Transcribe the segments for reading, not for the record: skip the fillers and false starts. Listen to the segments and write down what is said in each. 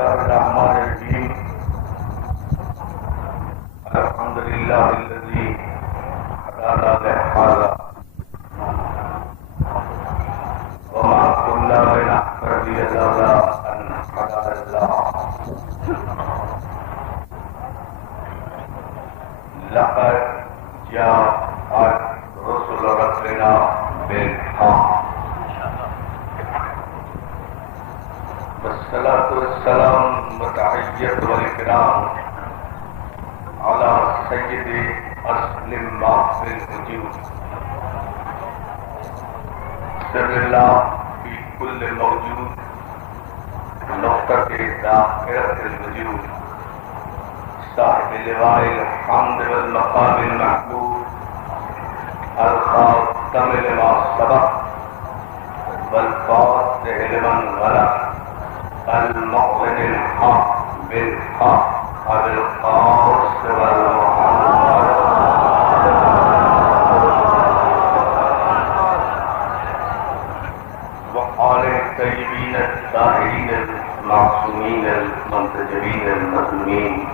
الله الرحمن الرحيم الحمد لله الذي هدانا لهذا وما كنا لنهتدي لولا أن هدانا الله لقد جاءت رسل ربنا بالحق والصلاة والسلام متحية والإكرام على سيد أصل ما في الوجود سر الله في كل موجود نقطة داخلة الوجود صاحب لواء الحمد والمقام المحمود الخاتم لما سبق والفاتح لمن غلق المعلن الحق بالحق القاص والمحمد وآل الطيبين الطاهرين المعصومين المنتجبين المظلومين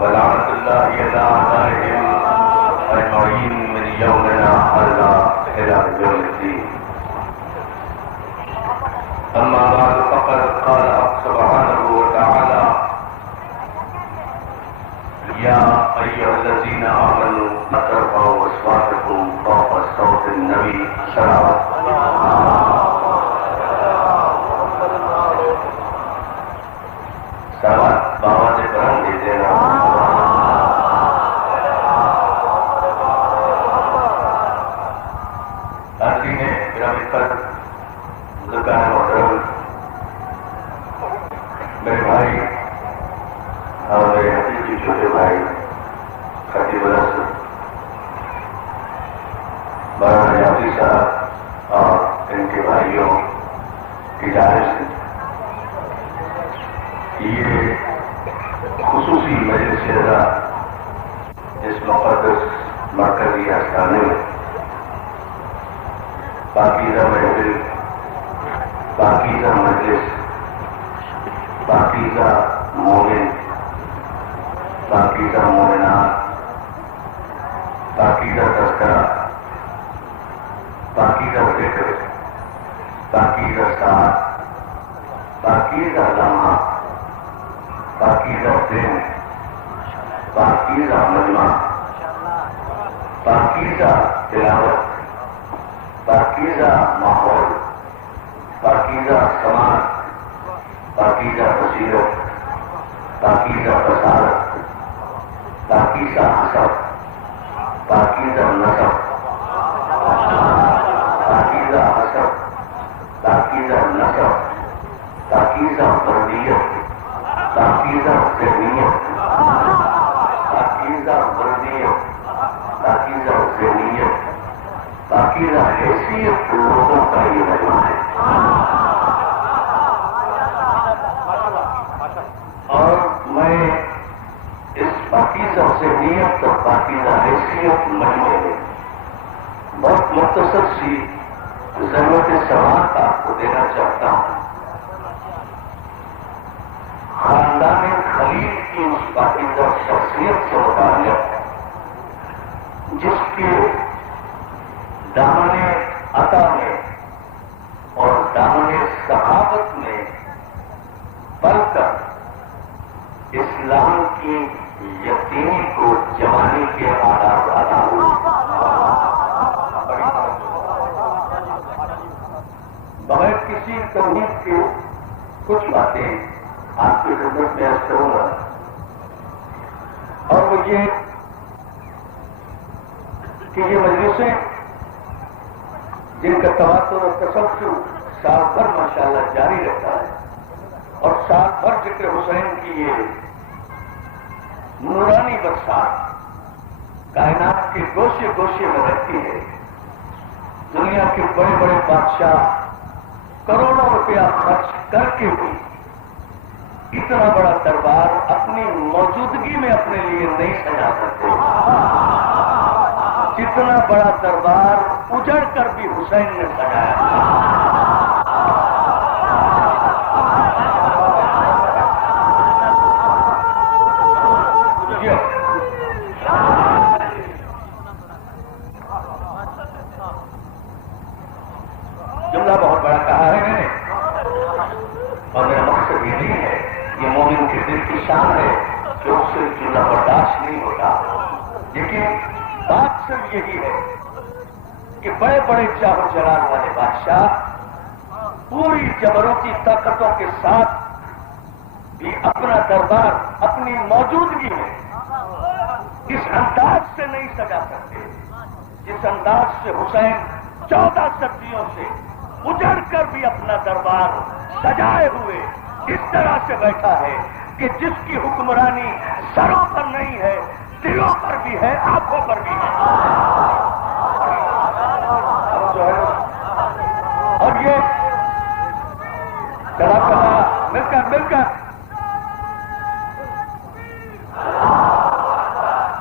ولعنة الله على أعدائهم أجمعين من يومنا هذا إلى يوم الدين. أما بعد فقد قال سبحانه وتعالى يا أيها الذين آمنوا لا ترفعوا أصواتكم فوق صوت النبي صلى الله عليه وسلم بابا سے قرآن دے دینا تاکہ نے گرامی پر ذکر محترم میرے بھائی اور میرے حقیقی چھوٹے بھائی خطیب الاسد مولانا یافی صاحب اور ان کے بھائیوں کی جانب سے یہ خصوصی مجلس رضا اس مقدس مرکزی آستانے میں پاکیزہ محفل پاکیزہ مجلس پاکیزہ مومن پاکیزہ مومنات پاکیزہ تذکرہ پاکیزہ ذکر پاکیزہ ساتھ پاکیزہ لمحہ پاکیزہ دن پاکیزہ مجمع پاکیزہ تلاوت پاکیزہ ماحول پاکیزہ سماج پاکیزہ بصیرت پاکیزہ بصارت پاکیزہ حسب پاکیزہ نسب پاکیزہ حسب پاکیزہ نسب پاکیزہ فردیت پاکیزہ ذہنیت پاکیزہ وردیت پاکیزہ ذہنیت پاکیزہ حیثیت لوگوں کا یہ مجمع ہے. اور میں اس پاکیزہ ذہنیت اور پاکیزہ حیثیت مجمع میں بہت مختصر سی ضرورت سماعت آپ کو دینا چاہتا ہوں. خاندان خلیل کی اس پاکیزہ شخصیت سے متعلق جس کے دامن عطا میں اور دامن صحابت میں پل کر اسلام کی یقینی کو جوانی کے آداب ادا ہوئے. بغیر کسی توحید کے کچھ باتیں آپ کی خدمت میں عرض کروں گا اور وہ یہ کہ یہ مجلسیں جن کا تواتر اور تسلسل سال بھر ماشاءاللہ جاری رہتا ہے اور سال بھر ذکر حسین کی یہ نورانی برسات کائنات کے گوشے گوشے میں رہتی ہے. دنیا کے بڑے بڑے بادشاہ کروڑوں روپیہ خرچ کر کے بھی اتنا بڑا دربار اپنی موجودگی میں اپنے لیے نہیں سجا سکتے. جتنا بڑا دربار اجڑ کر بھی حسین نے سجایا. شان ہے کہ اس سے چولہا برداشت نہیں ہوتا. لیکن بات صرف یہی ہے کہ بڑے بڑے جاہ و جلال والے بادشاہ پوری جبروتی طاقتوں کے ساتھ بھی اپنا دربار اپنی موجودگی میں اس انداز سے نہیں سجا سکتے جس انداز سے حسین 14 صدیوں سے اجڑ کر بھی اپنا دربار سجائے ہوئے اس طرح سے بیٹھا ہے کہ جس کی حکمرانی سروں پر نہیں ہے دلوں پر بھی ہے آنکھوں پر بھی ہے. اور یہ چلا چلا مل کر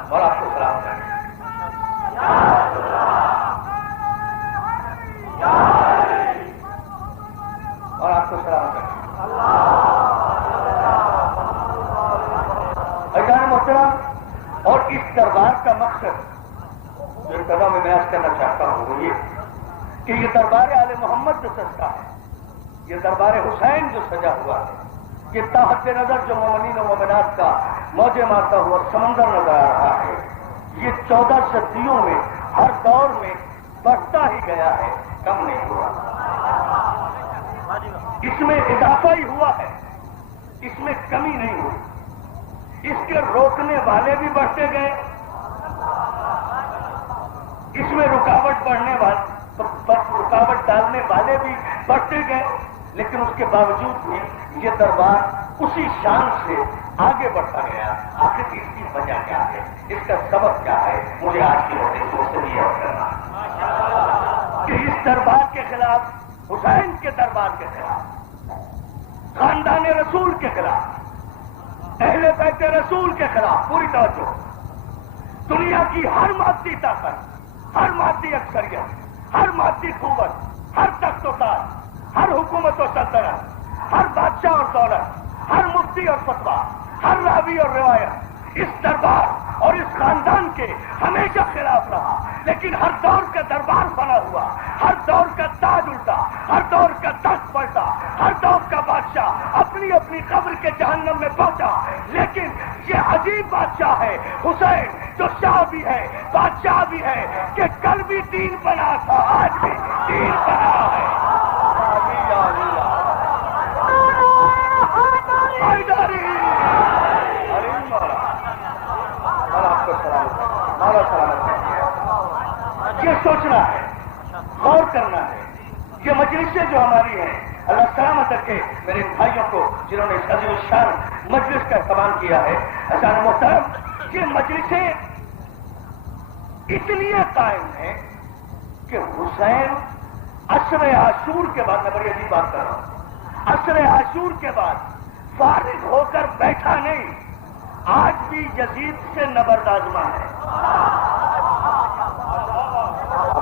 اور آپ کو سلام کریں. اور آپ کو سلام کریں. اجان محترم، اور اس دربار کا مقصد جو قدم میں بیان کرنا چاہتا ہوں وہ یہ کہ یہ دربار آل محمد جو سجتا ہے، یہ دربار حسین جو سجا ہوا ہے، یہ تحت نظر جو مومنین و مومنات کا موجے مارتا ہوا سمندر نظر آ رہا ہے، یہ 14 صدیوں میں ہر دور میں بڑھتا ہی گیا ہے، کم نہیں ہوا. اس میں اضافہ ہی ہوا ہے، اس میں کمی نہیں ہوئی. اس کے روکنے والے بھی بڑھتے گئے، اس میں رکاوٹ ڈالنے والے بھی بڑھتے گئے، لیکن اس کے باوجود بھی یہ دربار اسی شان سے آگے بڑھتا گیا. آخر اس کی وجہ کیا ہے، اس کا سبب کیا ہے، مجھے آج کی نوٹس سے یہ کرنا کہ اس دربار کے خلاف، حسین کے دربار کے خلاف، خاندان رسول کے خلاف، اہل بیت رسول کے خلاف پوری توجہ، دنیا کی ہر مادی طاقت، ہر مادی اکثریت، ہر مادی قوت، ہر تخت و تاج، ہر حکومت و سلطنت، ہر بادشاہ اور دولت، ہر مفتی اور فتویٰ، ہر راوی اور روایت اس دربار اور اس خاندان کے ہمیشہ خلاف رہا. لیکن ہر دور کا دربار بنا ہوا، ہر دور کا تاج الٹا، ہر دور کا تخت پلٹا، ہر دور کا بادشاہ اپنی اپنی قبر کے جہنم میں پہنچا. لیکن یہ عجیب بادشاہ ہے حسین، جو شاہ بھی ہے بادشاہ بھی ہے، کہ کل بھی دین بنا تھا، آج بھی دین بنا ہے. یہ سوچنا ہے، غور کرنا ہے. یہ مجلسیں جو ہماری ہیں، اللہ سلامت رکھے میرے بھائیوں کو جنہوں نے اس عظیم الشان مجلس کا اہتمام کیا ہے. اجان محترم، یہ مجلسیں اس لیے قائم ہیں کہ حسین عصر عاشور کے بعد، میں بڑی عجیب بات کر رہا ہوں، عصر عاشور کے بعد فارغ ہو کر بیٹھا نہیں، آج بھی یزید سے نبردآزما ہے.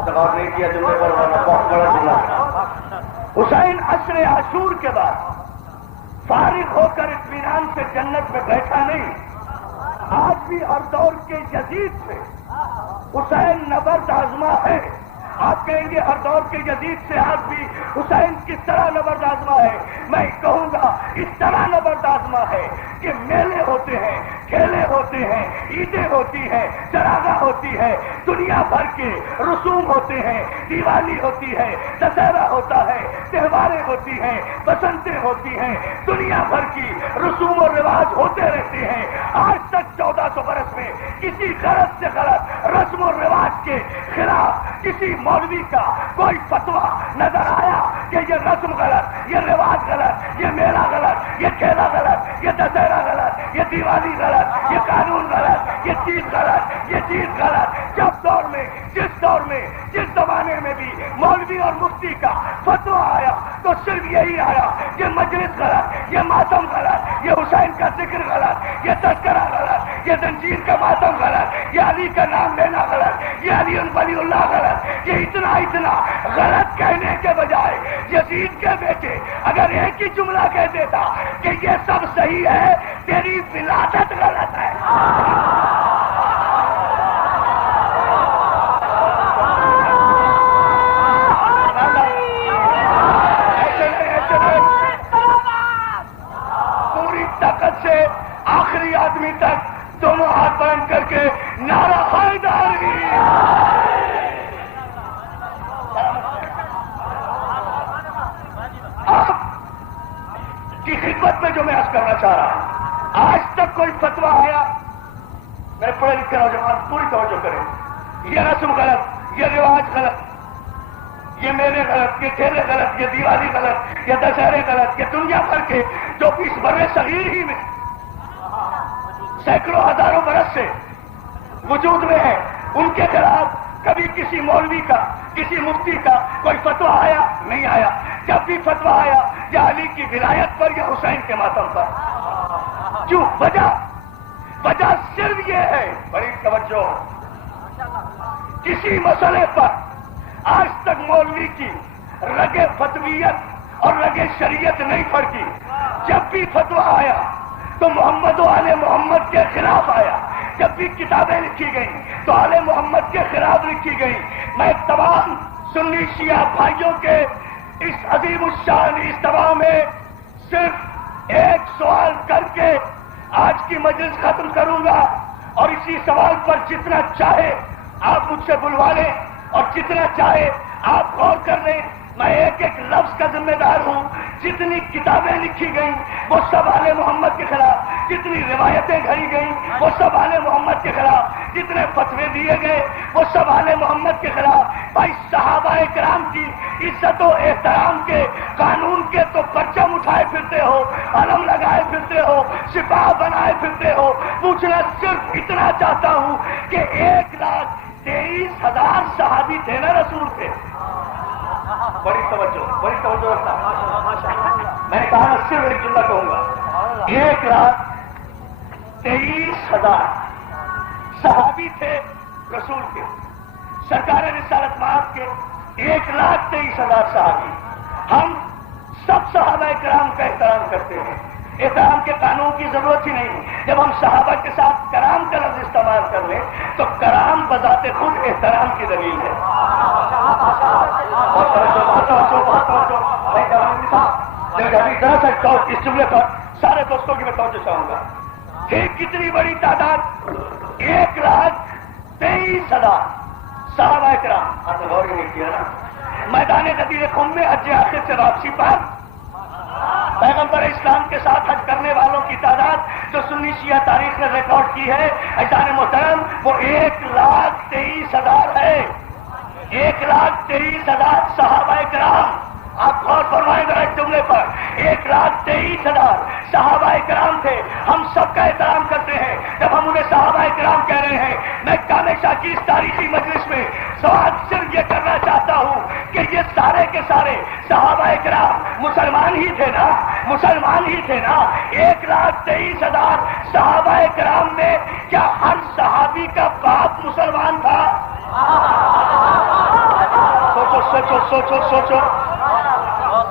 غور نہیں کیا جملے پر، بہت بڑا جملہ ہے. حسین عصر عاشور کے بعد فارغ ہو کر اطمینان سے جنت میں بیٹھا نہیں، آج بھی ہر دور کے یزید سے حسین نبردآزما ہے. آپ کہیں گے ہر دور کے یزید سے آج بھی حسین کس طرح نبردآزما ہے؟ میں کہوں گا اس طرح نبردآزما ہے کہ میلے ہوتے ہیں، کھیلے ہوتے ہیں، عیدیں ہوتی ہیں، چراغاں ہوتی ہے، دنیا بھر کے رسوم ہوتے ہیں، دیوالی ہوتی ہے، دسہرہ ہوتا ہے، تہواریں ہوتی ہیں، بسنتیں ہوتی ہیں، دنیا بھر کی رسوم و رواج ہوتے رہتے ہیں. آج تک 1400 برس میں کسی غلط سے غلط رسم و رواج کے خلاف کسی مولوی کا کوئی فتویٰ نظر آیا کہ یہ رسم غلط، یہ رواج غلط، یہ میلہ غلط، یہ کھیلا غلط، یہ دسہرہ غلط، یہ دیوالی غلط، یہ قانون غلط، یہ چیز غلط، یہ چیز غلط. جب دور میں، جس دور میں، جس زمانے میں بھی مولوی اور مفتی کا فتویٰ آیا تو صرف یہی آیا کہ مجلس غلط، یہ ماتم غلط، یہ حسین کا ذکر غلط، یہ تذکرہ غلط، یہ زنجیر کا ماتم غلط، یہ علی کا نام لینا غلط، یہ علی ولی اللہ غلط. یہ اتنا غلط کہنے کے بجائے یزید کے بیٹے اگر ایک ہی جملہ کہہ دیتا کہ یہ سب صحیح ہے، تیری ولادت غلط ہے. پوری طاقت سے آخری آدمی تک دونوں ہاتھ بلند کر کے نعرہ حیدری۔ آپ کی خدمت میں جو میں عرض کرنا چاہ رہا ہوں، آج تک کوئی فتویٰ آیا، میرے پڑھے لکھے نوجوان پوری توجہ کریں، یہ رسم غلط، یہ رواج غلط، یہ میلے غلط، یہ کھیلے غلط، یہ دیوالی غلط، یہ دشہرے غلط، یہ دنیا بھر کے جو اس بر صغیر ہی میں سینکڑوں ہزاروں برس سے وجود میں ہے، ان کے خلاف کبھی کسی مولوی کا، کسی مفتی کا کوئی فتویٰ آیا؟ نہیں آیا۔ جب بھی فتویٰ آیا یا علی کی ولایت پر یا حسین کے ماتم پر۔ کیوں؟ وجہ صرف یہ ہے، بڑی توجہ، کسی مسئلے پر آج تک مولوی کی رگ فتویت اور رگ شریعت نہیں پھڑکی۔ جب بھی فتویٰ آیا تو محمد و آل محمد کے خلاف آیا، جب بھی کتابیں لکھی گئیں تو آل محمد کے خلاف لکھی گئی۔ میں تمام سنی شیعہ بھائیوں کے اس عظیم الشان اجتماع میں صرف ایک سوال کر کے آج کی مجلس ختم کروں گا، اور اسی سوال پر جتنا چاہے آپ مجھ سے بلوا لیں اور جتنا چاہے آپ غور کر لیں۔ میں ایک ایک لفظ کا ذمہ دار ہوں۔ جتنی کتابیں لکھی گئیں وہ سب آل محمد کے خلاف، جتنی روایتیں گھڑی گئیں وہ سب آل محمد کے خلاف، جتنے فتوے دیے گئے وہ سب آل محمد کے خلاف۔ بھائی صحابہ کرام کی عزت و احترام کے قانون کے تو پرچم اٹھائے پھرتے ہو، علم لگائے پھرتے ہو، سپاہ بنائے پھرتے ہو۔ پوچھنا صرف اتنا چاہتا ہوں کہ 1,23,000 صحابی تھے نا رسول کے؟ بڑی توجہ رکھنا۔ میں نے کہا صرف ایک جملہ کہوں گا، 1,23,000 صحابی تھے رسول کے، سرکار رسالت مآب کے 1,23,000 صحابی۔ ہم سب صحابہ کرام کا احترام کرتے ہیں، احترام کے قانون کی ضرورت ہی نہیں۔ جب ہم صحابہ کے ساتھ کرام کا لفظ استعمال کر لیں تو کرام بذات خود احترام کی دلیل ہے۔ اس جملے پر سارے دوستوں کی میں توجہ چاہوں گا۔ ایک کتنی بڑی تعداد، 1,23,000 صحابہ کرام۔ آپ نے غور ہی نہیں کیا نا؟ میدان غدیر خون میں حج آخر سے واپسی پر پیغمبر اسلام کے ساتھ حج کرنے والوں کی تعداد جو سنی شیعہ تاریخ نے ریکارڈ کی ہے عزیزان محترم، وہ 1,23,000 ہے۔ 1,23,000 صحابہ کرام۔ آپ غور فرمائیں ذرا اس جملے پر، 1,23,000 صحابہ کرام تھے۔ ہم سب کا احترام کرتے ہیں جب ہم انہیں صحابہ کرام کہہ رہے ہیں۔ میں کامل شاہ کی اس تاریخی مجلس میں سوال صرف یہ کرنا چاہتا ہوں کہ یہ سارے کے سارے صحابہ کرام مسلمان ہی تھے نا؟ مسلمان ہی تھے نا؟ 1,23,000 صحابہ کرام میں کیا ہر صحابی کا باپ مسلمان تھا؟ سوچو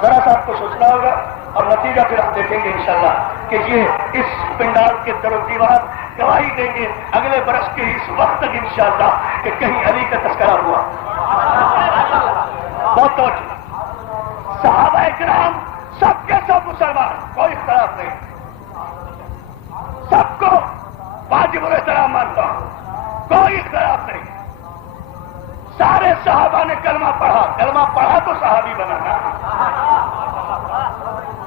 ذرا سا آپ کو سوچنا ہوگا، اور نتیجہ پھر ہم دیکھیں گے انشاءاللہ کہ یہ اس پنڈال کے در و دیوار گواہی دیں گے اگلے برس کے اس وقت تک انشاءاللہ کہ کہیں علی کا تذکرہ ہوا۔ بہت توجہ، صحابہ کرام سب کے سب مسلمان، کوئی اختلاف نہیں، سب کو واجب الاحترام مانتا ہوں، کوئی اختلاف نہیں۔ سارے صحابہ نے کلمہ پڑھا تو صحابی بنانا۔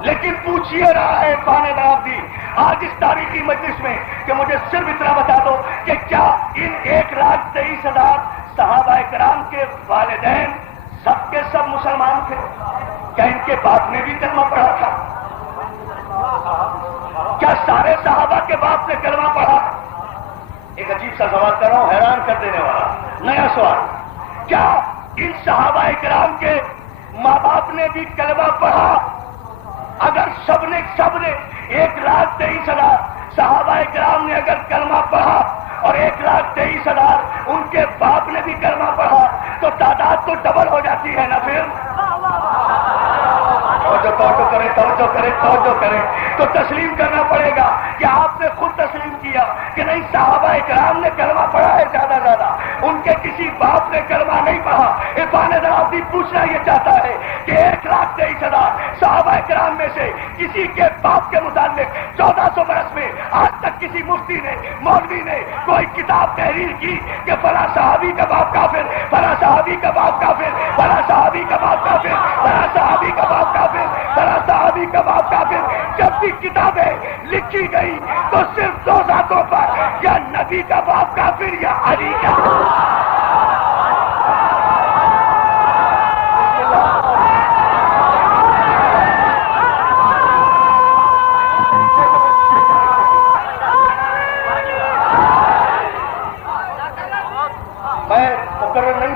لیکن پوچھیے رہا ہے پانے دراوی آج اس تاریخی مجلس میں کہ مجھے صرف اتنا بتا دو کہ کیا ان 1,23,000 صحابہ کرام کے والدین سب کے سب مسلمان تھے؟ کیا ان کے باپ نے بھی کلمہ پڑھا تھا؟ کیا سارے صحابہ کے باپ نے کلمہ پڑھا؟ ایک عجیب سا سوال کر رہا ہوں، حیران کر دینے والا نیا سوال۔ کیا ان صحابہ کرام کے ماں باپ نے بھی کلمہ پڑھا؟ اگر سب نے 1,23,000 صحابہ کرام نے اگر کلمہ پڑھا اور 1,23,000 ان کے باپ نے بھی کلمہ پڑھا تو تعداد تو ڈبل ہو جاتی ہے نا؟ پھر توجہ کریں تو تسلیم کرنا پڑے گا کہ آپ نے خود تسلیم کیا کہ نہیں، صحابہ کرام نے کلمہ پڑھا ہے زیادہ، ان کے کسی باپ نے کلمہ نہیں پڑھا۔ عرفان دراوی پوچھنا یہ چاہتا ہے کہ 1,23,000 صحابہ کرام میں سے کسی کے باپ کے متعلق 1400 برس میں آج تک کسی مفتی نے مولوی نے کوئی کتاب تحریر کی کہ فلاں صحابی کا باپ کافر، فلاں صحابی کا باپ کافر، فلاں صحابی کا باپ کافر، فلاں صحابی کا باپ کافر، فلاں صحابی کا باپ کافر؟ جب بھی کتابیں لکھی گئی تو صرف دو ذاتوں پر، یا نبی کا باپ کافر یا علی کا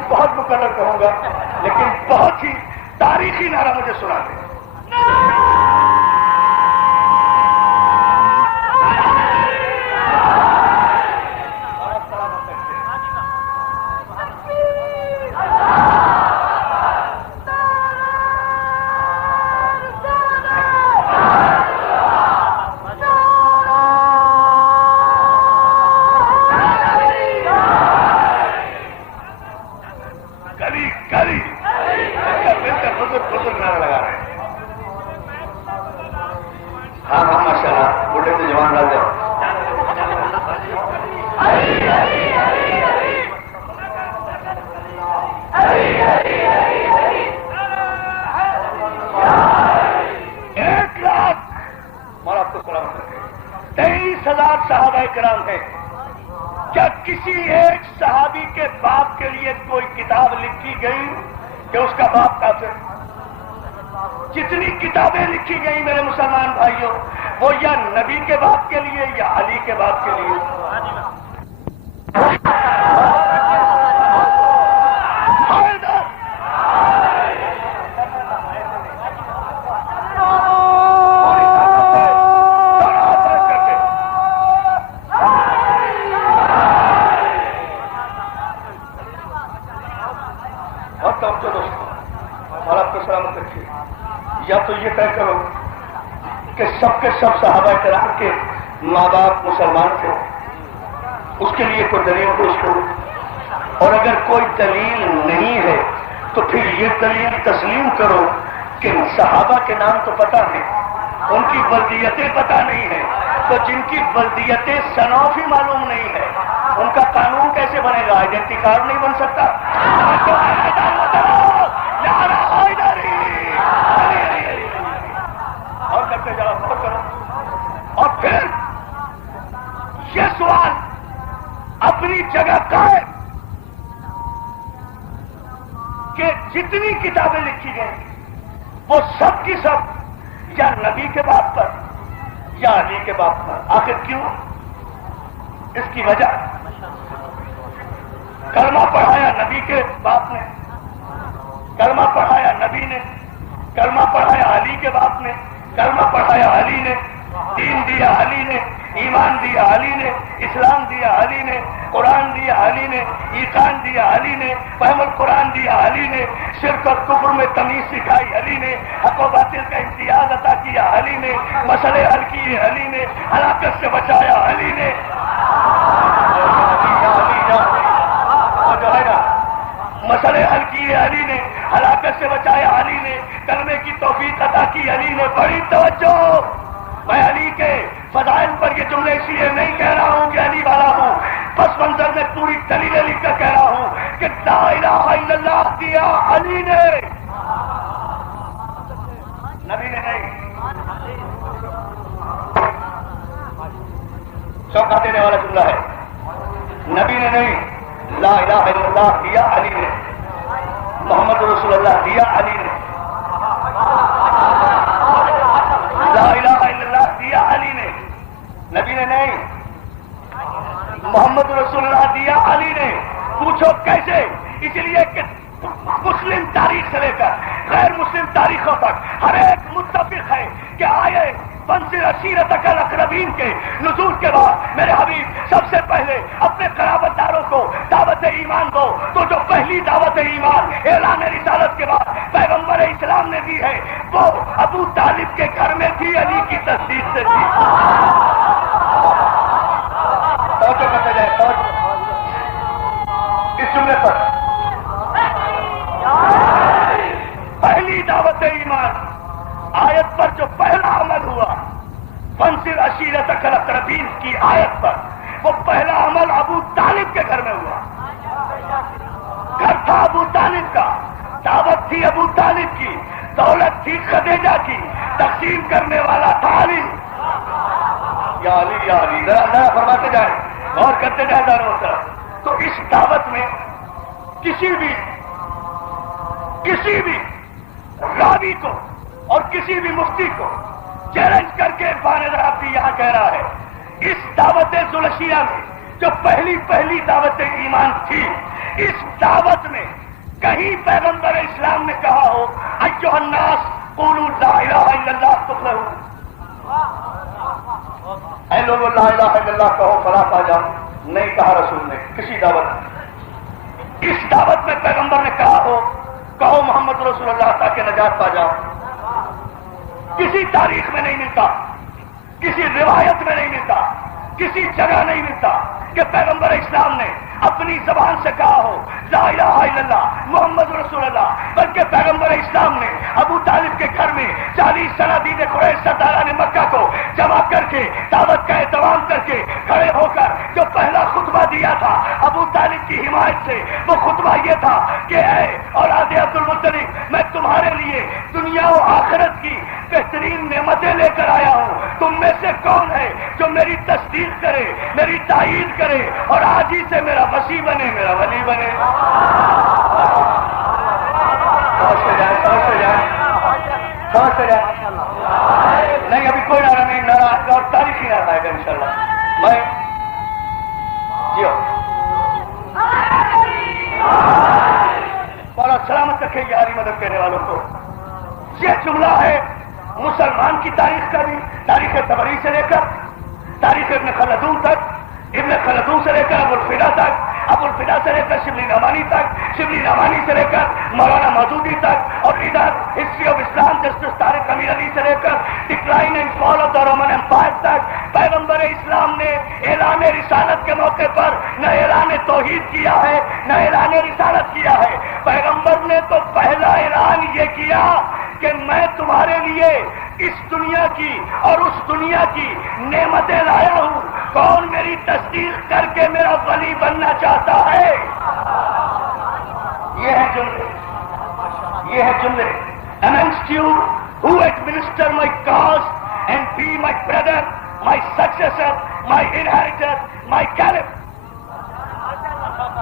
بہت مقرر کروں گا، لیکن بہت ہی تاریخی نعرہ مجھے سنا دیں۔ صحابہ کرام ہیں، کیا کسی ایک صحابی کے باپ کے لیے کوئی کتاب لکھی گئی کہ اس کا باپ کافر؟ جتنی کتابیں لکھی گئی میرے مسلمان بھائیوں، وہ یا نبی کے باپ کے لیے یا علی کے باپ کے لیے۔ اور آپ کو سلامت رکھیے، یا تو یہ طے کرو کہ سب کے سب صحابہ کرام کے ماں باپ مسلمان تھے، اس کے لیے کوئی دلیل پیش کرو، اور اگر کوئی دلیل نہیں ہے تو پھر یہ دلیل تسلیم کرو کہ صحابہ کے نام تو پتہ ہیں، ان کی بلدیتیں پتہ نہیں ہیں، تو جن کی بلدیتیں صنف ہی معلوم نہیں ہے ان کا قانون کیسے بنے گا؟ آئیڈینٹی کارڈ نہیں بن سکتا۔ اور کرتے جاؤ، اور کرو، اور پھر یہ سوال اپنی جگہ قائم کہ جتنی کتابیں لکھی گئی وہ سب کی سب یا نبی کے باپ پر یا علی کے باپ پر۔ آخر کیوں؟ اس کی وجہ کلمہ پڑھایا نبی کے باپ نے، کلمہ پڑھایا نبی نے، کلمہ پڑھایا علی کے باپ نے، کلمہ پڑھایا علی نے، دین دیا علی نے، ایمان دیا علی نے، اسلام دیا علی نے، قرآن دیا علی نے، ایقان دیا علی نے، فہم القرآن دیا علی نے، شرک اور کفر میں تمیز سکھائی علی نے، حق و باطل کا امتیاز عطا کیا علی نے، مسئلے حل کیے علی نے، ہلاکت سے بچایا علی نے، مسئلے حل کیے علی نے، ہلاکت سے بچایا علی نے، کلمے کی توفیق عطا کی علی نے۔ بڑی توجہ، میں علی کے فضائل پر یہ جملے اس لیے نہیں کہہ رہا ہوں کہ علی والا ہوں، پس منظر میں پوری دلیلیں لکھ کر کہہ رہا ہوں کہ لا الہ الا اللہ دیا علی نے، نبی نے نہیں۔ چوکا دینے والا جملہ ہے، نبی نے نہیں، لا الہ الا اللہ دیا علی نے، محمد رسول اللہ دیا علی نے، لا الہ الا اللہ دیا علی نے، نبی نے نہیں، محمد رسول اللہ دیا علی نے۔ پوچھو کیسے؟ اس لیے کہ مسلم تاریخ سے لے کر غیر مسلم تاریخوں تک ہر ایک متفق ہے کہ آئے بنصر عشیرتک الاقربین کے نزول کے بعد میرے حبیب سب سے پہلے اپنے قرابت داروں کو دعوت ایمان دو، تو جو پہلی دعوت ایمان اعلان رسالت کے بعد پیغمبر اسلام نے دی ہے وہ ابو طالب کے گھر میں تھی، علی کی تصدیق سے تھی۔ توجہ کرتے جائے، توجہ اس جملے پر، پہلی دعوت ایمان آیت پر جو پہلا عمل ہوا فانصر عشیرتک الاقربین کی آیت پر وہ پہلا عمل ابو طالب کے گھر میں ہوا. گھر تھا ابو طالب کا، دعوت تھی ابو طالب کی، دولت تھی خدیجہ کی، تقسیم کرنے والا تھا علی. یا علی یا علی، ذرا فرماتے جائیں، غور کرتے جائیں داروں طرف. تو اس دعوت میں کسی بھی راوی کو اور کسی بھی مفتی کو چیلنج کر کے عرفان ذرافی یہاں کہہ رہا ہے، اس دعوت ذوالشیعہ میں جو پہلی دعوت ایمان تھی، اس دعوت میں کہیں پیغمبر اسلام نے کہا ہو ایھا الناس قولوا لا الہ الا اللہ تفلحوا؟ اے لوگوں لا الہ الا اللہ کہو فلاح پا جاؤ، نہیں کہا رسول نے کسی دعوت میں. اس دعوت میں پیغمبر نے کہا ہو کہو محمد رسول اللہ تاکہ نجات پا جاؤ، کسی تاریخ میں نہیں ملتا، کسی روایت میں نہیں ملتا، کسی جگہ نہیں ملتا کہ پیغمبر اسلام نے اپنی زبان سے کہا ہو لا الہ الا اللہ محمد رسول اللہ. بلکہ پیغمبر اسلام نے ابو طالب کے گھر میں 40 صنادید قریش سرداران مکہ کو جمع کر کے دعوت کا اہتمام کر کے کھڑے ہو کر جو پہلا خطبہ دیا تھا ابو طالب کی حمایت سے، وہ خطبہ یہ تھا کہ اے اولاد عبد المطلب، میں تمہارے لیے دنیا و آخرت کی بہترین نعمتیں لے کر آیا ہوں. تم میں سے کون ہے جو میری تصدیق کرے، میری تائید کرے اور آج ہی سے میرا وسیع بنے، میرا ولی بنے؟ سمجھ سے جائے نہیں، ابھی کوئی نعرہ نہیں، نعرہ اور تاریخی نعرہ آئے گا انشاءاللہ. میں جیو بڑا سلامت رکھے یاری مدد کرنے والوں کو. یہ جملہ ہے مسلمان کی تاریخ کا بھی، تاریخ طبری سے لے کر تاریخ ابن خلدون تک، ابن خلدون سے لے کر ابوالفدا تک، ابوالفدا سے لے کر شبلی نعمانی تک، شبلی نعمانی سے لے کر مولانا مودودی تک، اور ادھر history of Islam justice Tariq Amir Ali سے لے کر decline and fall of the Roman empire تک. پیغمبر اسلام نے اعلان رسالت کے موقع پر نہ اعلان توحید کیا ہے نہ اعلان رسالت کیا ہے. پیغمبر نے تو پہلا اعلان یہ کیا کہ میں تمہارے لیے اس دنیا کی اور اس دنیا کی نعمتیں لایا ہوں، کون میری تصدیق کر کے میرا ولی بننا چاہتا ہے؟ یہ ہے جملے، یہ ہے جملے. Amongst you who administer my cause and be my brother, my successor, my inheritor, my caliph.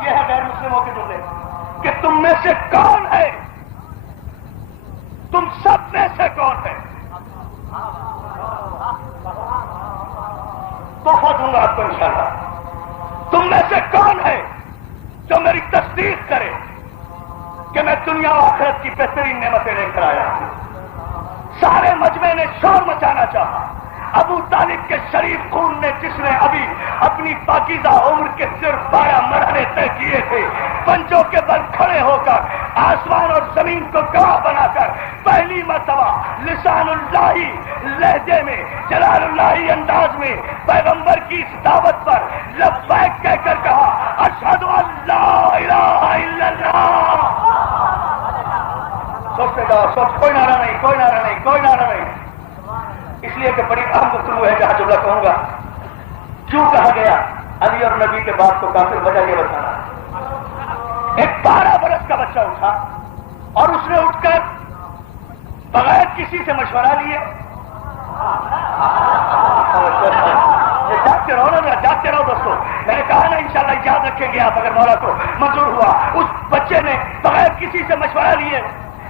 یہ ہے غیر مسلموں کے جملے کہ تم میں سے کون ہے، تم سب میں سے کون ہے. تحفہ دوں گا آپ کو انشاءاللہ. تم میں سے کون ہے جو میری تصدیق کرے کہ میں دنیا و آخرت کی بہترین نعمتیں لے کر آیا ہوں؟ سارے مجمع نے شور مچانا چاہا. ابو طالب کے شریف خون نے، جس نے ابھی اپنی پاکیزہ عمر کے صرف 12 مرحلے طے کیے تھے، پنجوں کے بل کھڑے ہو کر آسمان اور زمین کو گواہ بنا کر پہلی مرتبہ لسان اللہ لہجے میں، جلال اللہ انداز میں پیغمبر کی اس دعوت پر لبیک کہہ کر کہا اشہد ان لا الہ الا اللہ. سوچتے جاؤ، سوچ، کوئی نعرہ نہیں، کوئی نعرہ نہیں، کوئی نعرہ نہیں. اس لیے کہ بڑی اہم گفتگو ہے جہاں جملہ کہوں گا. کیوں کہا گیا علی اور نبی کے بعد کو کافر؟ وجہ یہ بتانا. ایک 12 برس کا بچہ اٹھا اور اس نے اٹھ کر بغیر کسی سے مشورہ لیے، جاگتے رہو نا، جاگتے رہو دوستو. میں نے کہا نا انشاءاللہ یاد رکھیں گے آپ اگر مولا کو منظور ہوا. اس بچے نے بغیر کسی سے مشورہ لیے،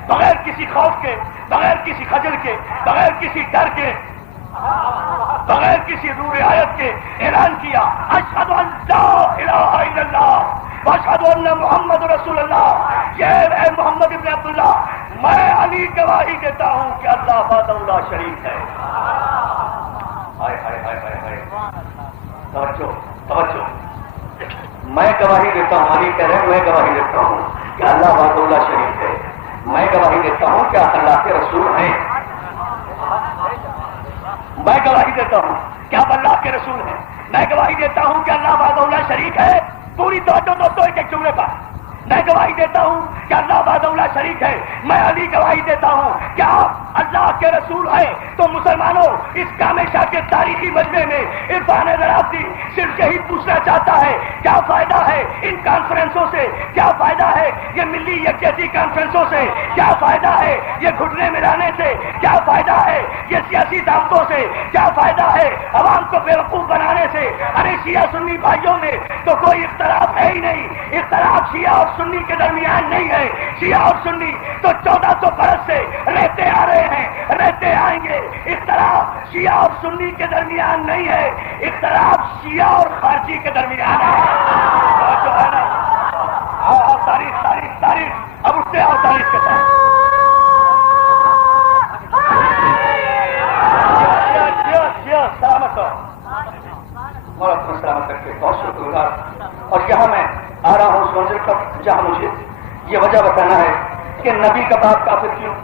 بغیر کسی خوف کے، بغیر کسی خجل کے، بغیر کسی ڈر کے، بغیر کسی رو رعایت کے اعلان کیا اشہد ان لا الہ الا اللہ واشہد ان محمد رسول اللہ. یہ اے محمد ابن عبداللہ، میں علی گواہی دیتا ہوں کہ اللہ وحدہ لا شریک ہے. ہائے ہائے ہائے ہائے ہائے، توجہ توجہ. میں گواہی دیتا ہوں، علی کہہ رہے ہیں میں گواہی دیتا ہوں کہ اللہ وحدہ لا شریک ہے. میں گواہی دیتا ہوں کہ آپ اللہ کے رسول ہیں. میں گواہی دیتا ہوں کہ آپ اللہ کے رسول ہیں. میں گواہی دیتا ہوں کہ اللہ وحدہ لا شریک ہے. پوری توجہ دوستوں ایک ایک جملے پر. میں گواہی دیتا ہوں کہ اللہ وحدہ لا شریک ہے. میں علی گواہی دیتا ہوں کہ آپ اللہ کے رسول ہے تو مسلمانوں اس کامے شاہ کے تاریخی مجمع میں عرفان درافتی صرف یہی پوچھنا چاہتا ہے کیا فائدہ ہے ان کانفرنسوں سے، کیا فائدہ ہے یہ ملی یکجہتی کانفرنسوں سے، کیا فائدہ ہے یہ گھٹنے ملانے سے، کیا فائدہ ہے یہ سیاسی دعوتوں سے، کیا فائدہ ہے عوام کو بیوقوف بنانے سے؟ ارے شیعہ سنی بھائیوں میں تو کوئی اختلاف ہے ہی نہیں، اختلاف شیعہ اور سنی کے درمیان نہیں ہے، شیعہ اور سنی تو 1400 برس سے رہتے آ رہے ہیں، رہتے آئیں گے۔ اختلاف شیعہ اور سنی کے درمیان نہیں ہے، اختلاف شیعہ اور خارجی کے درمیان ہے جو ہے نا۔ آؤ تاریخ تاریخ تاریخ، اب اٹھتے آؤ تاریخ کے ساتھ۔ سلامت ہو اور اپنا سلامت رکھ کے بہت شکر گزار۔ اور یہاں میں آ رہا ہوں اس منزل پر جہاں مجھے یہ وجہ بتانا ہے کہ نبی کا باپ کافر کیوں،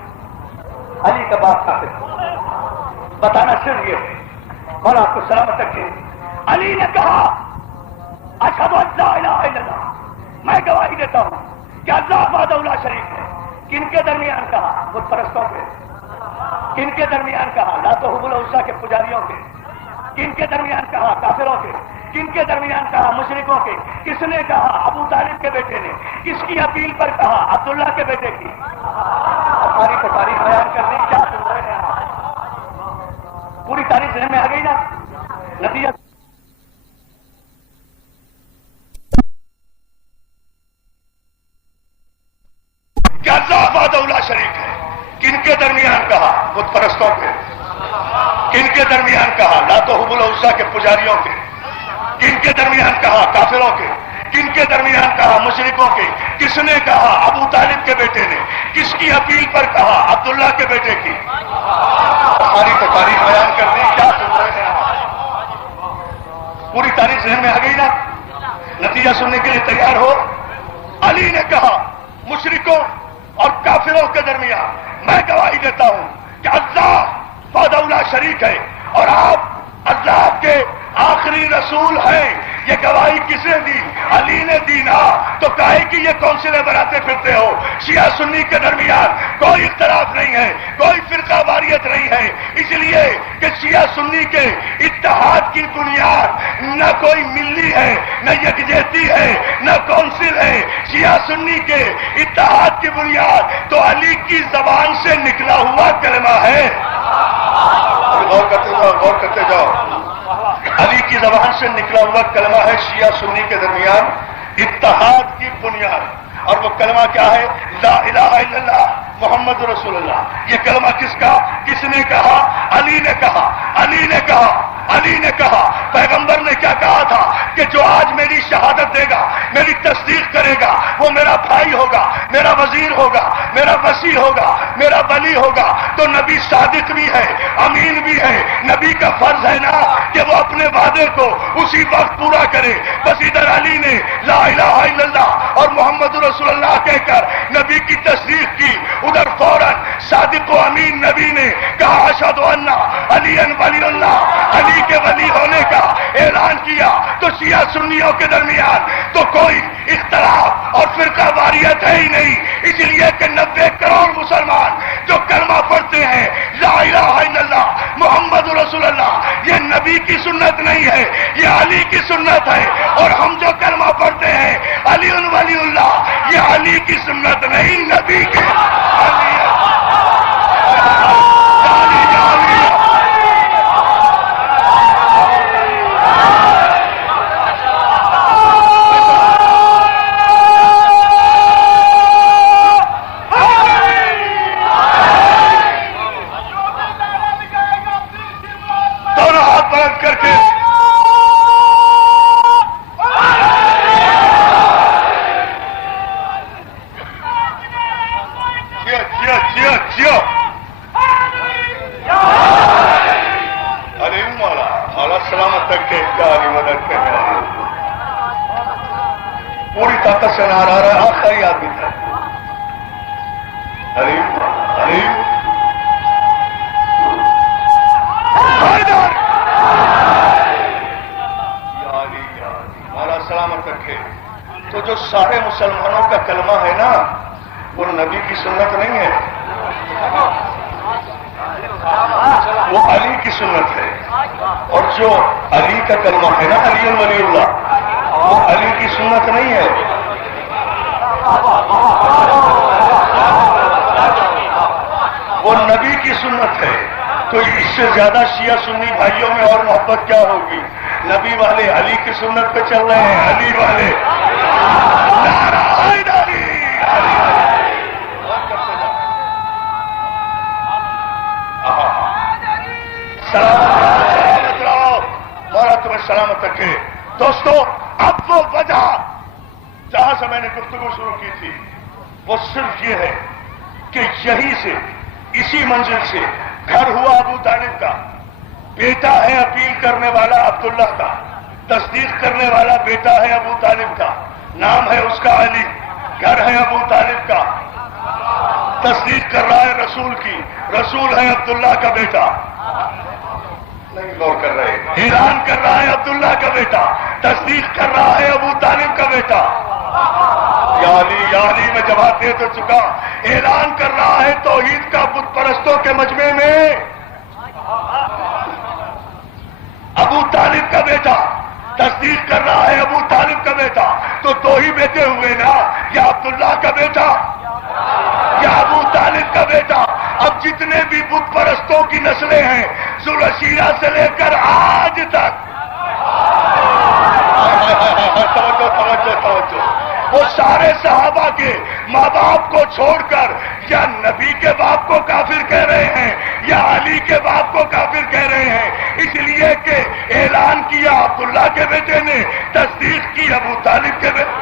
علی کا باپ کافر کیوں، بتانا صرف یہ ہے اور آپ کو سلامت رکھے۔ علی نے کہا اشہد ان لا الہ الا اللہ، میں گواہی دیتا ہوں کہ اللہ وحدہ لا شریک ہے۔ کن کے درمیان کہا؟ بت پرستوں کے۔ کن کے درمیان کہا؟ لات و حبل العزیٰ کے پجاریوں کے۔ کن کے درمیان کہا؟ کافروں کے۔ کن کے درمیان کہا؟ مشرکوں کے۔ کس نے کہا؟ ابو طالب کے بیٹے نے۔ کس کی اپیل پر کہا؟ عبداللہ کے بیٹے کی۔ ہماری تو تاریخ بیان کر دی، کیا سن رہے ہیں آپ؟ پوری تاریخ ذہن میں آ گئی نا؟ نتیجہ کیا اللہ وحدہ لا شریک ہے۔ کن کے درمیان کہا؟ بت پرستوں کے۔ کن کے درمیان کہا؟ لات و حبل العزیٰ کے پجاریوں کے۔ کن کے درمیان کہا؟ کافروں کے۔ کن کے درمیان کہا؟ مشرکوں کے۔ کس نے کہا؟ ابو طالب کے بیٹے نے۔ کس کی اپیل پر کہا؟ عبداللہ کے بیٹے کی۔ ہماری تو تاریخ بیان کر دی، کیا سن رہے ہیں آپ؟ پوری تاریخ ذہن میں آ گئی نا؟ نتیجہ سننے کے لیے تیار ہو؟ علی نے کہا مشرکوں اور کافروں کے درمیان میں گواہی دیتا ہوں کہ اللہ وحدہ لا شریک ہے اور آپ اللہ کے آخری رسول ہیں۔ یہ گواہی کس نے دی؟ علی نے دی نا، تو کہے کہ یہ کونسلیں بناتے پھرتے ہو؟ شیعہ سنی کے درمیان کوئی اختلاف نہیں ہے، کوئی فرقہ واریت نہیں ہے، اس لیے کہ شیعہ سنی کے اتحاد کی بنیاد نہ کوئی ملی ہے، نہ یکجہتی ہے، نہ کونسل ہے۔ شیعہ سنی کے اتحاد کی بنیاد تو علی کی زبان سے نکلا ہوا کلمہ ہے۔ غور کرتے جاؤ، غور کرتے جاؤ۔ علی کی زبان سے نکلا ہوا کلمہ ہے شیعہ سنی کے درمیان اتحاد کی بنیاد، اور وہ کلمہ کیا ہے؟ لا الہ الا اللہ محمد رسول اللہ۔ یہ کلمہ کس کا؟ کس نے کہا؟ علی نے کہا۔ علی نے کہا، علی نے کہا۔ پیغمبر نے کیا کہا تھا کہ جو آج میری شہادت دے گا، میری تصدیق کرے گا، وہ میرا بھائی ہوگا، میرا وزیر ہوگا، میرا وصی ہوگا، میرا ولی ہوگا۔ تو نبی صادق بھی ہے، امین بھی ہے۔ نبی کا فرض ہے نا کہ وہ اپنے وعدے کو اسی وقت پورا کرے۔ بس ادھر علی نے لا الہ الا اللہ اور محمد رسول اللہ کہہ کر نبی کی تصدیق کی، ادھر فوراً صادق و امین نبی نے کہا اشہد ان علی ولی اللہ، علی کے ولی ہونے کا اعلان کیا۔ تو شیعہ سنیوں کے درمیان تو کوئی اختلاف اور فرقہ واریت ہے ہی نہیں، اس لیے کہ 90 کروڑ مسلمان جو کلمہ پڑھتے ہیں لا الہ الا اللہ محمد رسول اللہ، یہ نبی کی سنت نہیں ہے، یہ علی کی سنت ہے۔ اور ہم جو کلمہ پڑھتے ہیں علی ولی اللہ، یہ علی کی سنت نہیں، نبی کی۔ پوری طاقت سے نعرہ آ رہا ہے، آخری آدمی تھا حلیم حلیم مولا سلامت رکھے۔ تو جو سارے مسلمانوں کا کلمہ ہے نا، وہ نبی کی سنت نہیں ہے، وہ علی کی سنت ہے، اور جو علی کا کلمہ ہے نا علی ولی اللہ، وہ علی کی سنت نہیں ہے، وہ نبی کی سنت ہے۔ تو اس سے زیادہ شیعہ سنی بھائیوں میں اور محبت کیا ہوگی؟ نبی والے علی کی سنت پہ چل رہے ہیں، علی والے نعرہ حیدری، سلامت رہو، مولا تمہیں سلامت رکھے۔ دوستو، اب وہ وجہ جہاں سے میں نے گفتگو شروع کی تھی وہ صرف یہ ہے کہ یہی سے، اسی منزل سے گھر ہوا ابو طالب کا، بیٹا ہے اپیل کرنے والا عبداللہ کا، تصدیق کرنے والا بیٹا ہے ابو طالب کا، نام ہے اس کا علی، گھر ہے ابو طالب کا، تصدیق کر رہا ہے رسول کی، رسول ہے عبداللہ کا بیٹا، نہیں غور کر رہے، اعلان کر رہا ہے عبداللہ کا بیٹا، تصدیق کر رہا ہے ابو طالب کا بیٹا، یا علی میں جواب دے تو چکا، اعلان کر رہا ہے توحید کا بت پرستوں کے مجمع میں ابو طالب کا بیٹا، تصدیق کر رہا ہے ابو طالب کا بیٹا، تو دو ہی بیٹے ہوئے نا، یا عبداللہ کا بیٹا یا ابو طالب کا بیٹا۔ اب جتنے بھی بت پرستوں کی نسلیں ہیں ذوالشیرہ سے لے کر آج تک، توجہ، وہ سارے صحابہ کے ماں باپ کو چھوڑ کر یا نبی کے باپ کو کافر کہہ رہے ہیں یا علی کے باپ کو کافر کہہ رہے ہیں، اس لیے کہ اعلان کیا عبداللہ کے بیٹے نے، تصدیق کی ابو طالب کے بیٹے۔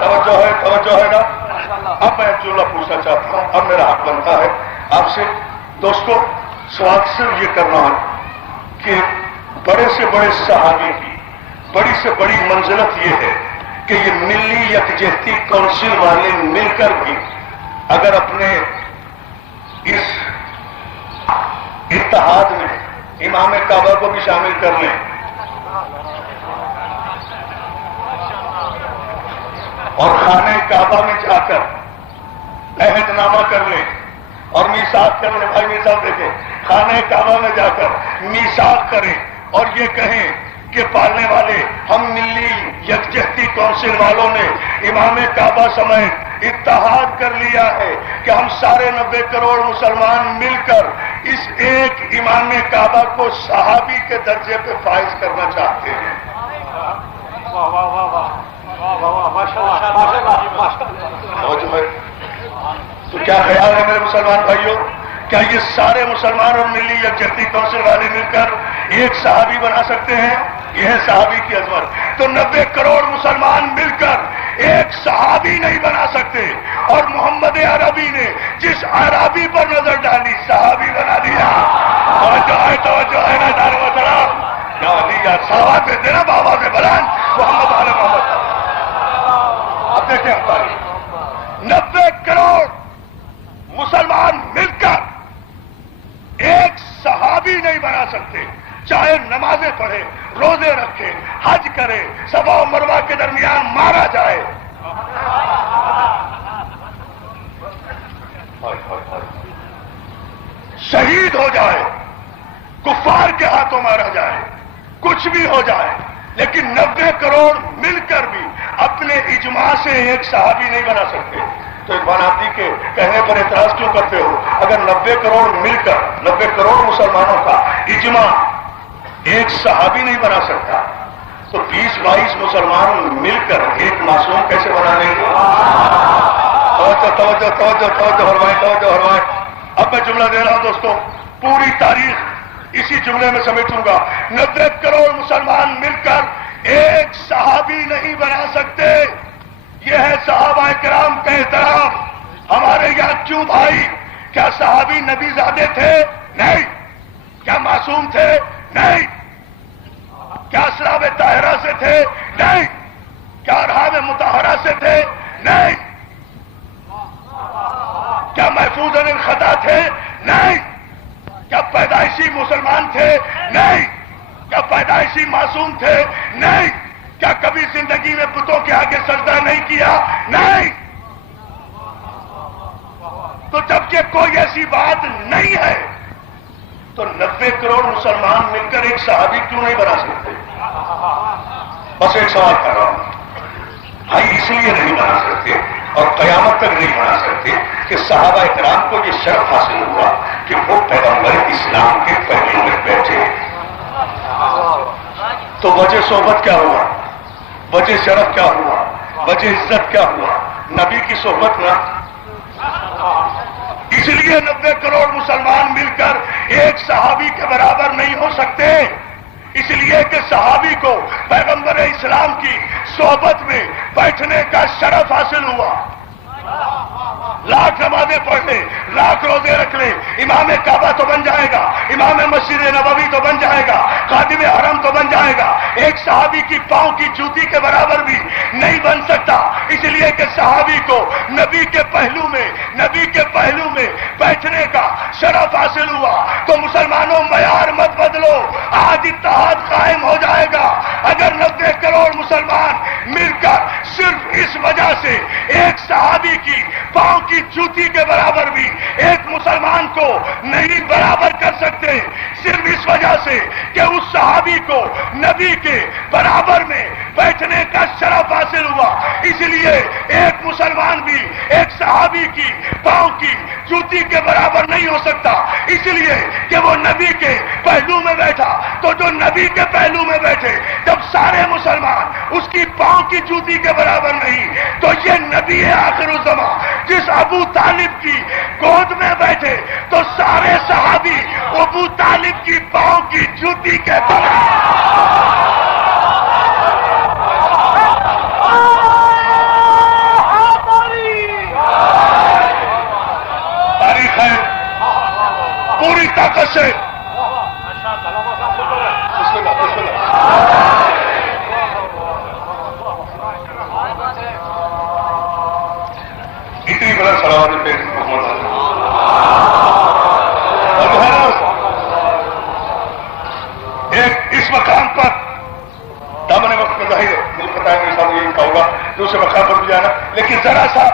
توجہ ہے نا؟ اب میں جملہ پوچھنا چاہتا ہوں، اب میرا حق بنتا ہے آپ سے۔ دوستو، سوال صرف یہ کرنا ہے کہ بڑے سے بڑے صحابی کی بڑی سے بڑی منزلت یہ ہے کہ یہ ملی یکجہتی کونسل والے مل کر بھی اگر اپنے اس اتحاد میں امام کعبہ کو بھی شامل کر لیں اور خانہ کعبہ میں جا کر عہد نامہ کر لیں اور میثاق کر لیں، بھائی میثاق دیکھیں، خانہ کعبہ میں جا کر میثاق کریں اور یہ کہیں کہ پالنے والے ہم ملی یکجہتی کونسل والوں نے امام کعبہ سمیت اتحاد کر لیا ہے کہ ہم سارے 90 کروڑ مسلمان مل کر اس ایک امام کعبہ کو صحابی کے درجے پہ فائز کرنا چاہتے ہیں۔ تو کیا خیال ہے میرے مسلمان بھائیوں، کیا یہ سارے مسلمان اور ملی یکجہتی کونسل والے مل کر ایک صحابی بنا سکتے ہیں؟ یہ ہے صحابی کی عظمت۔ تو 90 کروڑ مسلمان مل کر ایک صحابی نہیں بنا سکتے، اور محمد عربی نے جس عربی پر نظر ڈالی صحابی بنا دیا۔ توجہ ہے نا دار و سلام، یا صحابہ پہ دینا بابا سے بلان محمد علی محمد۔ اب دیکھیں ہم تاریخ، 90 کروڑ مسلمان مل کر ایک صحابی نہیں بنا سکتے، چاہے نمازیں پڑھے، روزے رکھے، حج کرے، صفا و مروہ کے درمیان مارا جائے، شہید ہو جائے، کفار کے ہاتھوں مارا جائے، کچھ بھی ہو جائے، لیکن 90 کروڑ مل کر بھی اپنے اجماع سے ایک صحابی نہیں بنا سکتے۔ تو اقبال آبدی کے کہنے پر اعتراض کیوں کرتے ہو؟ اگر 90 کروڑ مل کر 90 کروڑ مسلمانوں کا اجماع ایک صحابی نہیں بنا سکتا، تو 20-22 مسلمان مل کر ایک معصوم کیسے بنا لیں گے؟ توجہ فرمائیں۔ اب میں جملہ دے رہا ہوں دوستوں، پوری تاریخ اسی جملے میں سمیٹوں گا۔ 90 کروڑ مسلمان مل کر ایک صحابی نہیں بنا سکتے، یہ ہے صحابہ کرام کا احترام۔ ہمارے یہاں کیوں بھائی؟ کیا صحابی نبی زادے تھے؟ نہیں۔ کیا معصوم تھے؟ نہیں۔ کیا اسلام طاہرہ سے تھے؟ نہیں۔ کیا ارحام مطہرہ سے تھے؟ نہیں۔ کیا محفوظ عن الخطا تھے؟ نہیں۔ کیا پیدائشی مسلمان تھے؟ نہیں۔ کیا پیدائشی معصوم تھے؟ نہیں۔ کیا کبھی زندگی میں بتوں کے آگے سجدہ نہیں کیا؟ نہیں۔ تو جب یہ کوئی ایسی بات نہیں ہے تو 90 کروڑ مسلمان مل کر ایک صحابی کیوں نہیں بنا سکتے؟ بس ایک سوال کر رہا ہوں بھائی، اس لیے نہیں بنا سکتے اور قیامت تک نہیں بنا سکتے کہ صحابہ اکرام کو یہ شرف حاصل ہوا کہ وہ پیغمبر اسلام کے پہلو میں بیٹھے. تو وجہ صحبت کیا ہوا؟ وجہ شرف کیا ہوا؟ وجہ عزت کیا ہوا؟ نبی کی صحبت نہ. اس لیے 90 کروڑ مسلمان مل کر ایک صحابی کے برابر نہیں ہو سکتے، اس لیے کہ صحابی کو پیغمبر اسلام کی صحبت میں بیٹھنے کا شرف حاصل ہوا. لاکھ نمازیں پڑھ لے، لاکھ روزے رکھ لے، امام کعبہ تو بن جائے گا، امام مسجد نبوی تو بن جائے گا، خادم حرم تو بن جائے گا، ایک صحابی کی پاؤں کی جوتی کے برابر بھی نہیں بن سکتا. اس لیے کہ صحابی کو نبی کے پہلو میں بیٹھنے کا شرف حاصل ہوا. تو مسلمانوں معیار مت بدلو، آج اتحاد قائم ہو جائے گا. اگر 90 کروڑ مسلمان مل کر صرف اس وجہ سے ایک صحابی کی پاؤں کی جوتی کے برابر بھی ایک مسلمان کو نہیں برابر کر سکتے، صرف اس وجہ سے کہ اس صحابی کو نبی کے برابر میں بیٹھنے کا شرف حاصل ہوا، اس لیے ایک مسلمان بھی ایک صحابی کی پاؤں کی جوتی کے برابر نہیں ہو سکتا، اس لیے کہ وہ نبی کے پہلو میں بیٹھا. تو جو نبی کے پہلو میں بیٹھے، جب سارے مسلمان اس کی پاؤں کی جوتی کے برابر نہیں، تو یہ نبی ہے آخر الزمان. جس ابو طالب کی گود میں بیٹھے تو سارے صحابی ابو طالب کی پاؤں کی جوتی کے برابر. تاریخ ہے پوری طاقت سے. اتنی بلند سلامت پہ محمد ایک اس مقام پر دامن وقت میں ظاہر مجھے پتا ہے میرے ساتھ یہ کہا ہوگا دوسرے مقام پر بھی جانا، لیکن ذرا سا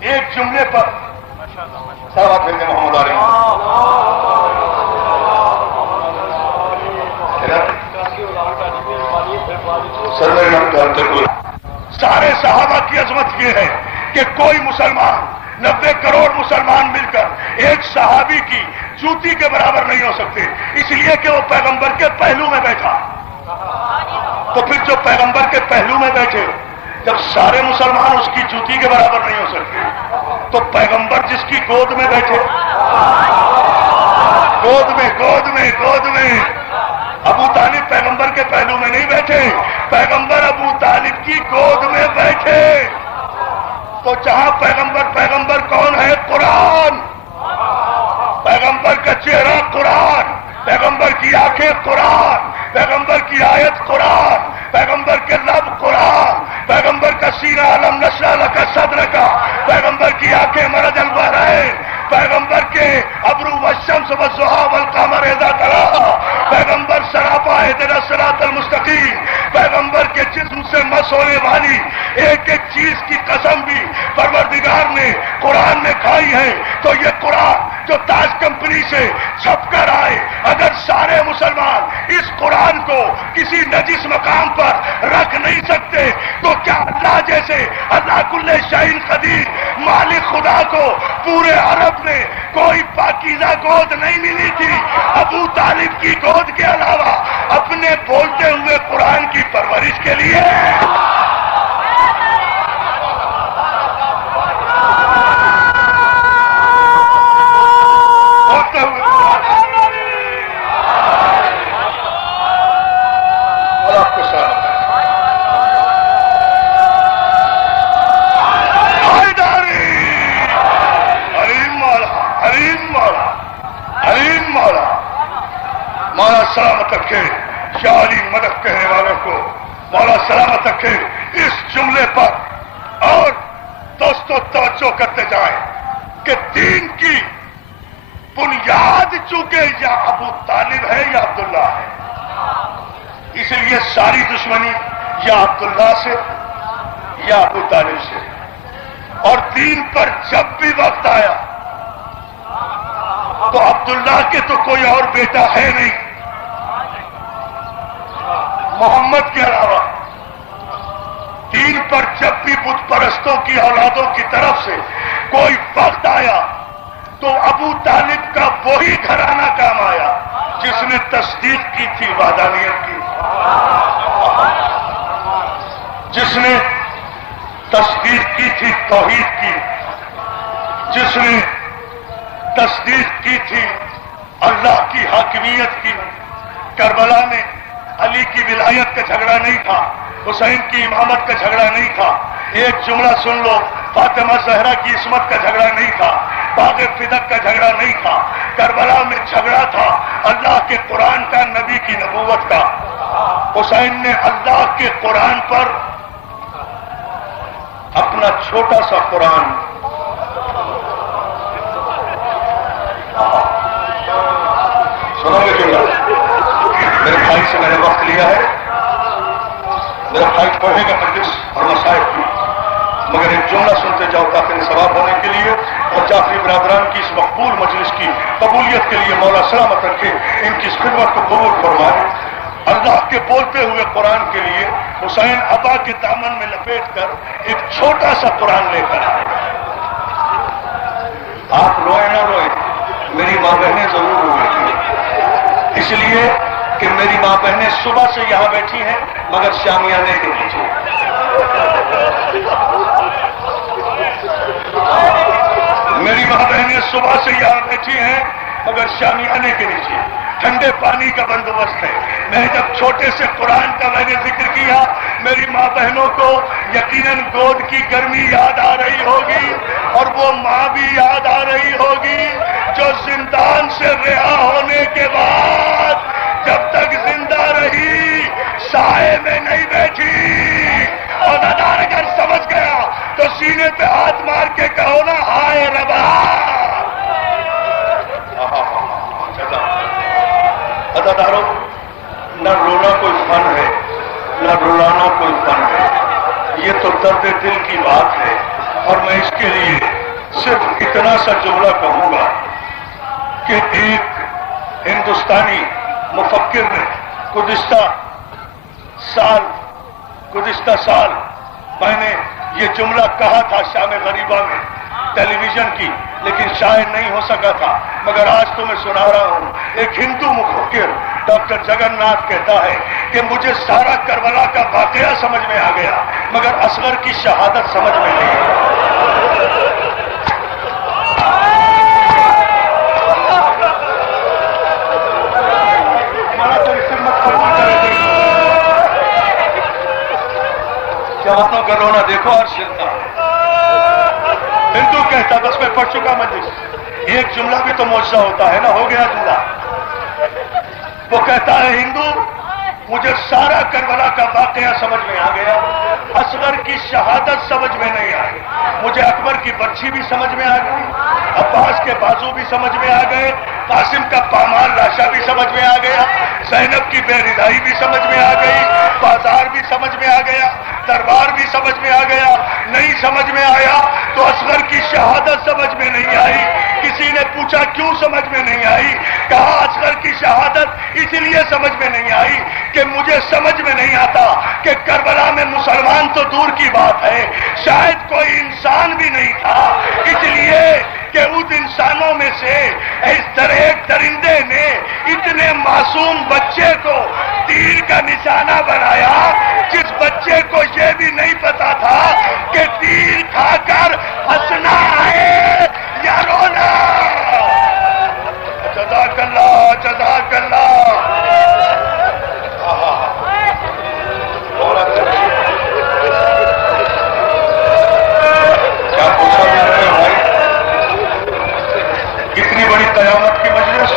ایک جملے پر سلامت بھیجنے محمد علیہ. سارے صحابہ کی عظمت یہ ہے کہ کوئی مسلمان 90 کروڑ مسلمان مل کر ایک صحابی کی جوتی کے برابر نہیں ہو سکتے، اس لیے کہ وہ پیغمبر کے پہلو میں بیٹھا. تو پھر جو پیغمبر کے پہلو میں بیٹھے، جب سارے مسلمان اس کی جوتی کے برابر نہیں ہو سکتے، تو پیغمبر جس کی گود میں بیٹھے، گود میں ابو طالب پیغمبر کے پہلو میں نہیں بیٹھے، پیغمبر ابو طالب کی گود میں بیٹھے. تو جہاں پیغمبر کون ہے؟ قرآن. پیغمبر کا چہرہ قرآن، پیغمبر کی آنکھیں قرآن، پیغمبر کی آیت قرآن، پیغمبر کے لب قرآن، پیغمبر کا سینہ علم نشرح لک صدرک، پیغمبر کی آنکھیں مرج البحرین، پیغمبر کے ابرو والشمس والضحیٰ والقمر اذا تلاہا، پیغمبر سراپا اہدنا الصراط المستقیم، پیغمبر کے جسم سے مس ہونے والی ایک ایک چیز کی قسم بھی پروردگار نے قرآن میں کھائی ہے. تو یہ قرآن جو تاج کمپنی سے چھپ کر آئے، اگر سارے مسلمان اس قرآن کو کسی نجس مقام پر رکھ نہیں سکتے، تو کیا اللہ جیسے اللہ کل شیء قدیر مالک خدا کو پورے عرب میں کوئی پاکیزہ گود نہیں ملی تھی ابو طالب کی گود کے علاوہ اپنے بولتے ہوئے قرآن کی پرورش کے لیے؟ مولا سلامت رکھے، یا علی مدد کہنے والوں کو مولا سلامت رکھے. اس جملے پر اور دوستو توجہ کرتے جائیں کہ دین کی بنیاد چونکہ یا ابو طالب ہے یا عبداللہ ہے، اس لیے ساری دشمنی یا عبداللہ سے یا ابو طالب سے. اور دین پر جب بھی وقت آیا تو عبداللہ کے تو کوئی اور بیٹا ہے نہیں محمد کے علاوہ. دین پر جب بھی بت پرستوں کی اولادوں کی طرف سے کوئی وقت آیا تو ابو طالب کا وہی گھرانہ کام آیا جس نے تصدیق کی تھی وحدانیت کی، جس نے تصدیق کی تھی توحید کی، جس نے تصدیق کی تھی اللہ کی حاکمیت کی. کربلا میں علی کی ولایت کا جھگڑا نہیں تھا، حسین کی امامت کا جھگڑا نہیں تھا. ایک جملہ سن لو، فاطمہ زہرا کی عصمت کا جھگڑا نہیں تھا، باغ فدق کا جھگڑا نہیں تھا. کربلا میں جھگڑا تھا اللہ کے قرآن کا، نبی کی نبوت کا. حسین نے اللہ کے قرآن پر اپنا چھوٹا سا قرآن سنو گے جملہ؟ میرے بھائی سے میں نے وقت لیا ہے، میرا بھائی پڑھے گا مجلس اور مسائل کی، مگر ایک جملہ سنتے جاؤ تاکہ ثواب ہونے کے لیے اور جعفری برادران کی اس مقبول مجلس کی قبولیت کے لیے مولا سلامت رکھے، ان کی اس خدمت کو قبول فرمائے. اللہ کے بولتے ہوئے قرآن کے لیے حسین ابا کے دامن میں لپیٹ کر ایک چھوٹا سا قرآن لے کر آئے. آپ روئے نہ روئے، میری ماں بہنیں ضرور روئیں، اس لیے کہ میری ماں بہنیں صبح سے یہاں بیٹھی ہیں مگر شامیانے کے نیچے. میری ماں بہنیں صبح سے یہاں بیٹھی ہیں مگر شامیانے کے نیچے. ٹھنڈے پانی کا بندوبست ہے. میں جب چھوٹے سے قرآن کا میں نے ذکر کیا، میری ماں بہنوں کو یقیناً گود کی گرمی یاد آ رہی ہوگی اور وہ ماں بھی یاد آ رہی ہوگی جو زندان سے رہا ہونے کے بعد جب تک زندہ رہی سائے میں نہیں بیٹھی. اور دادار اگر سمجھ گیا تو سینے پہ ہاتھ مار کے کہو نا ہائے ربا. اداداروں، نہ رونا کوئی فن ہے نہ رلانا کوئی فن ہے، یہ تو درد دل کی بات ہے. اور میں اس کے لیے صرف اتنا سا جملہ کہوں گا کہ ایک ہندوستانی مفکر نے گزشتہ سال میں نے یہ جملہ کہا تھا شام غریبہ میں ٹیلی ویژن کی، لیکن شاید نہیں ہو سکا تھا، مگر آج تو میں سنا رہا ہوں. ایک ہندو مفکر ڈاکٹر جگن ناتھ کہتا ہے کہ مجھے سارا کربلا کا واقعہ سمجھ میں آ گیا مگر اصغر کی شہادت سمجھ میں نہیں آئی. جوانوں کا رونا دیکھو اور شرکا. ہندو کہتا، بس میں پڑھ چکا مجلس، ایک جملہ بھی تو معجزہ ہوتا ہے نا، ہو گیا جملہ. وہ کہتا ہے ہندو مجھے سارا کربلا کا واقعہ سمجھ میں آ گیا، اصغر کی شہادت سمجھ میں نہیں آئی، مجھے اکبر کی برچھی بھی سمجھ میں آ گئی، عباس کے بازو بھی سمجھ میں آ گئے، قاسم کا پامال لاشا بھی سمجھ میں آ گیا، زینب کی بے رضائی بھی سمجھ میں آ گئی، بازار بھی سمجھ میں آ گیا، دربار بھی سمجھ میں آ گیا. نہیں سمجھ میں آیا تو اصغر کی شہادت سمجھ میں نہیں آئی. کسی نے پوچھا کیوں سمجھ میں نہیں آئی؟ کہا اصغر کی شہادت اس لیے سمجھ میں نہیں آئی کہ مجھے سمجھ میں نہیں آتا کہ کربلا میں مسلمان تو دور کی بات ہے شاید کوئی انسان بھی نہیں تھا، اس لیے کہ اس انسانوں میں سے اس طرح ایک درندے نے اتنے معصوم بچے کو تیر کا نشانہ بنایا جس بچے کو یہ بھی نہیں پتا تھا کہ تیر کھا کر ہنسنا ہے یا رونا. جزاک اللہ، جزاک اللہ. کیا پوچھا میرے بھائی؟ اتنی بڑی قیامت کی مجلس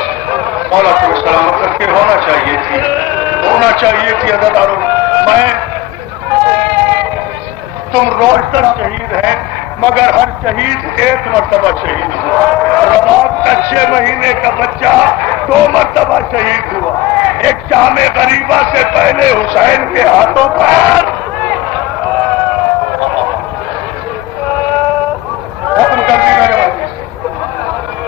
مولا کو سلامت کر کے ہونا چاہیے تھی اداداروں. تم روزتر شہید ہیں مگر ہر شہید ایک مرتبہ شہید ہوا. رباب کا 6 مہینے کا بچہ 2 مرتبہ شہید ہوا. ایک شام غریبہ سے پہلے حسین کے ہاتھوں پر ختم کر دی میرے بھائی.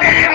3